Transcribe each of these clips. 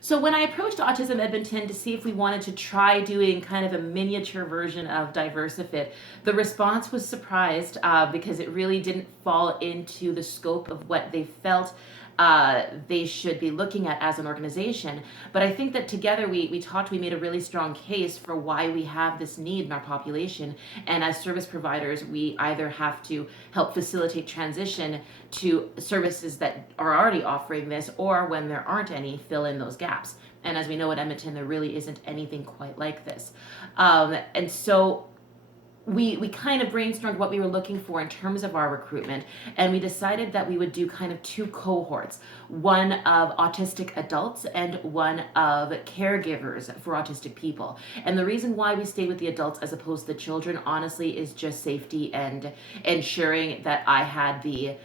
So when I approached Autism Edmonton to see if we wanted to try doing kind of a miniature version of Diversifit, the response was surprised because it really didn't fall into the scope of what they felt they should be looking at as an organization. But I think that together we talked, we made a really strong case for why we have this need in our population. And as service providers, we either have to help facilitate transition to services that are already offering this, or when there aren't any, fill in those gaps. And as we know at Edmonton, there really isn't anything quite like this. And so we kind of brainstormed what we were looking for in terms of our recruitment, and we decided that we would do kind of two cohorts, one of autistic adults and one of caregivers for autistic people. And the reason why we stayed with the adults as opposed to the children, honestly, is just safety and ensuring that I had the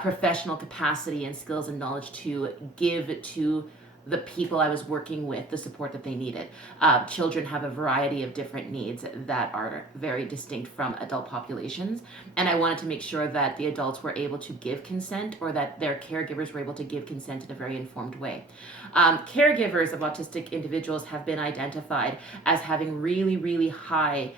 professional capacity and skills and knowledge to give to the people I was working with the support that they needed. Children have a variety of different needs that are very distinct from adult populations, and I wanted to make sure that the adults were able to give consent, or that their caregivers were able to give consent in a very informed way. Caregivers of autistic individuals have been identified as having really, really high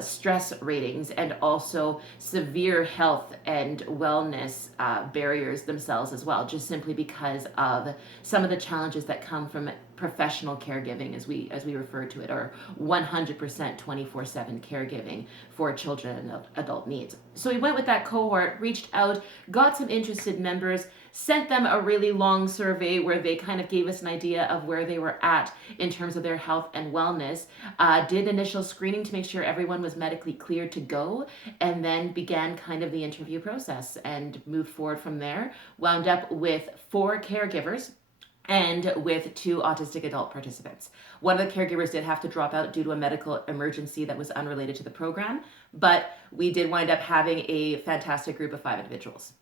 stress ratings and also severe health and wellness barriers themselves as well, just simply because of some of the challenges that come from professional caregiving, as we refer to it, or 100% 24/7 caregiving for children and adult needs. So we went with that cohort, reached out, got some interested members, sent them a really long survey where they kind of gave us an idea of where they were at in terms of their health and wellness, did initial screening to make sure everyone was medically cleared to go, and then began kind of the interview process and moved forward from there. Wound up with 4 caregivers and with 2 autistic adult participants. One of the caregivers did have to drop out due to a medical emergency that was unrelated to the program, but we did wind up having a fantastic group of 5 individuals.